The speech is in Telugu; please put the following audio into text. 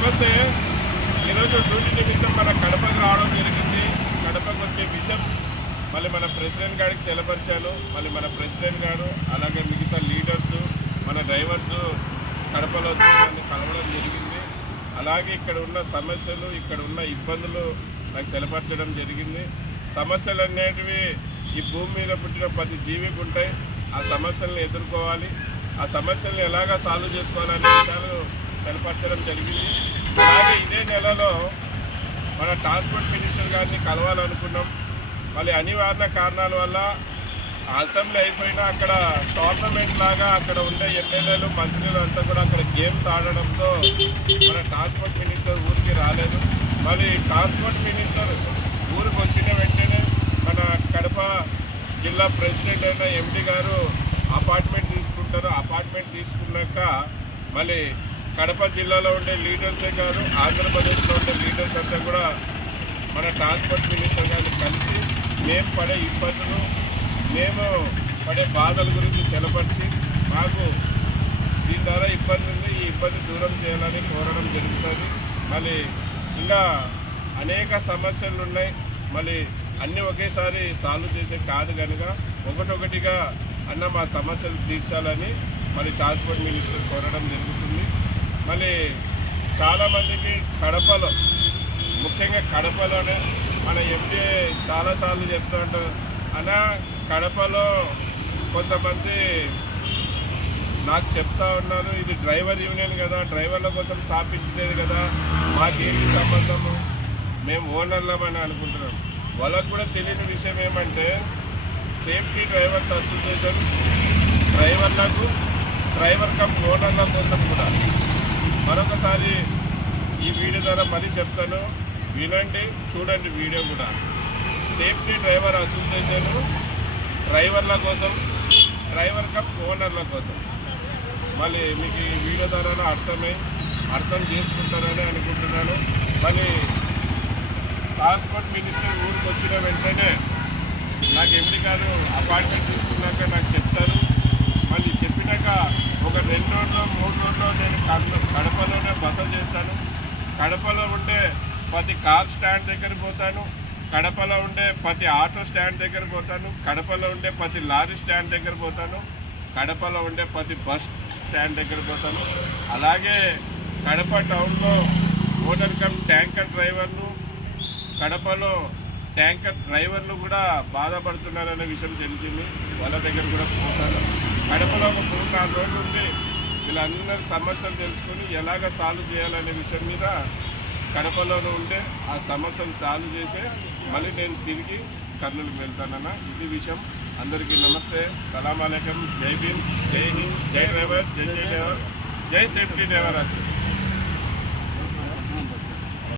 నమస్తే. ఈరోజు డ్యూటీ నిమిత్తం మన కడపకు రావడం జరిగింది. కడపకు వచ్చే విషయం మళ్ళీ మన ప్రెసిడెంట్ గారికి తెలపరిచాను. మళ్ళీ మన ప్రెసిడెంట్ గారు అలాగే మిగతా లీడర్స్ మన డ్రైవర్స్ కడపలో వచ్చి నన్ను కలవడం జరిగింది. అలాగే ఇక్కడ ఉన్న సమస్యలు ఇక్కడ ఉన్న ఇబ్బందులు నాకు తెలపరచడం జరిగింది. సమస్యలు అనేటివి ఈ భూమి మీద పుట్టిన ప్రతి జీవికి ఉంటాయి. ఆ సమస్యలను ఎదుర్కోవాలి, ఆ సమస్యలను ఎలాగా సాల్వ్ చేసుకోవాలనే విషయాలు తెలపరచడం జరిగింది. అలాగే ఇదే నెలలో మన ట్రాన్స్పోర్ట్ మినిస్టర్ గారిని కలవాలనుకున్నాం. మళ్ళీ అనివార్య కారణాల వల్ల అసెంబ్లీ అయిపోయినా అక్కడ టోర్నమెంట్ లాగా అక్కడ ఉండే ఎమ్మెల్యేలు మంత్రులు అంతా కూడా అక్కడ గేమ్స్ ఆడడంతో మన ట్రాన్స్పోర్ట్ మినిస్టర్ ఊరికి రాలేదు. మళ్ళీ ట్రాన్స్పోర్ట్ మినిస్టర్ ఊరికి వచ్చిన వెంటనే మన కడప జిల్లా ప్రెసిడెంట్ అయిన ఎండి గారు అపార్ట్మెంట్ తీసుకుంటారు. అపార్ట్మెంట్ తీసుకున్నాక మళ్ళీ కడప జిల్లాలో ఉండే లీడర్సే కాదు, ఆంధ్రప్రదేశ్లో ఉండే లీడర్స్ అంతా కూడా మన ట్రాన్స్పోర్ట్ మినిస్టర్ గారిని కలిసి మేము పడే ఇబ్బందులు, మేము పడే బాధల గురించి తెలపరిచి మాకు దీని ద్వారా ఇబ్బంది ఉంది, ఈ ఇబ్బంది దూరం చేయాలని కోరడం జరుగుతుంది. మళ్ళీ ఇంకా అనేక సమస్యలు ఉన్నాయి. మళ్ళీ అన్నీ ఒకేసారి సాల్వ్ చేసే కాదు కనుక ఒకటొకటిగా అన్న మా సమస్యలు తీర్చాలని మళ్ళీ ట్రాన్స్పోర్ట్ మినిస్టర్ కోరడం జరుగుతుంది. మళ్ళీ చాలామందికి కడపలో, ముఖ్యంగా కడపలోనే మన ఎంపీ చాలాసార్లు చెప్తూ ఉంటారు, అన్న కడపలో కొంతమంది నాకు చెప్తా ఉన్నారు, ఇది డ్రైవర్ యూనియన్ కదా, డ్రైవర్ల కోసం స్థాపించలేదు కదా, మాకేంటి సంబంధము, మేము ఓనర్లమని అనుకుంటున్నాం. వాళ్ళకు కూడా తెలియని విషయం ఏమంటే సేఫ్టీ డ్రైవర్స్ అసోసియేషన్ డ్రైవర్లకు, డ్రైవర్ కమ్ ఓనర్ల కోసం కూడా మరొకసారి ఈ వీడియో ద్వారా మరీ చెప్తాను, వినండి, చూడండి వీడియో కూడా. సేఫ్టీ డ్రైవర్ అసోసియేషన్ డ్రైవర్ల కోసం, డ్రైవర్ కమ్ ఓనర్ల కోసం. మళ్ళీ మీకు ఈ వీడియో ద్వారా అర్థం చేసుకుంటారని అనుకుంటున్నాను. మళ్ళీ ట్రాన్స్పోర్ట్ మినిస్టర్ ఊరికి వచ్చిన వెంటనే నాకు ఎండి గారు అపాయింట్మెంట్ తీసుకున్నాక నాకు చెప్తారు. మళ్ళీ చెప్పినాక ఒక 2 రోజులు 3 రోజుల్లో నేను కడపలోనే బస చేశాను. కడపలో ఉండే ప్రతి కార్ స్టాండ్ దగ్గర పోతాను, కడపలో ఉండే ప్రతి ఆటో స్టాండ్ దగ్గర పోతాను, కడపలో ఉండే ప్రతి లారీ స్టాండ్ దగ్గర పోతాను, కడపలో ఉండే ప్రతి బస్ స్టాండ్ దగ్గర పోతాను. అలాగే కడప టౌన్లో ఓనర్ కమ్ ట్యాంకర్ డ్రైవర్లు, కడపలో ట్యాంకర్ డ్రైవర్లు కూడా బాధపడుతున్నారనే విషయం తెలిసింది. వాళ్ళ దగ్గర కూడా పోతాను. కడపలో ఒక 3-4 రోజులు ఉండి వీళ్ళందరి సమస్యలు తెలుసుకొని ఎలాగ సాల్వ్ చేయాలనే విషయం మీద కడపలోనే ఉండే ఆ సమస్యలు సాల్వ్ చేసే మళ్ళీ నేను తిరిగి కర్నూలుకి వెళ్తానన్న. ఇది విషయం. అందరికీ నమస్తే, సలాం అలైకుం, జై భీమ్, జై హింద్, జై డ్రైవర్, జై డ్రైవర్, జై సేఫ్టీ డ్రైవర్ అసలు.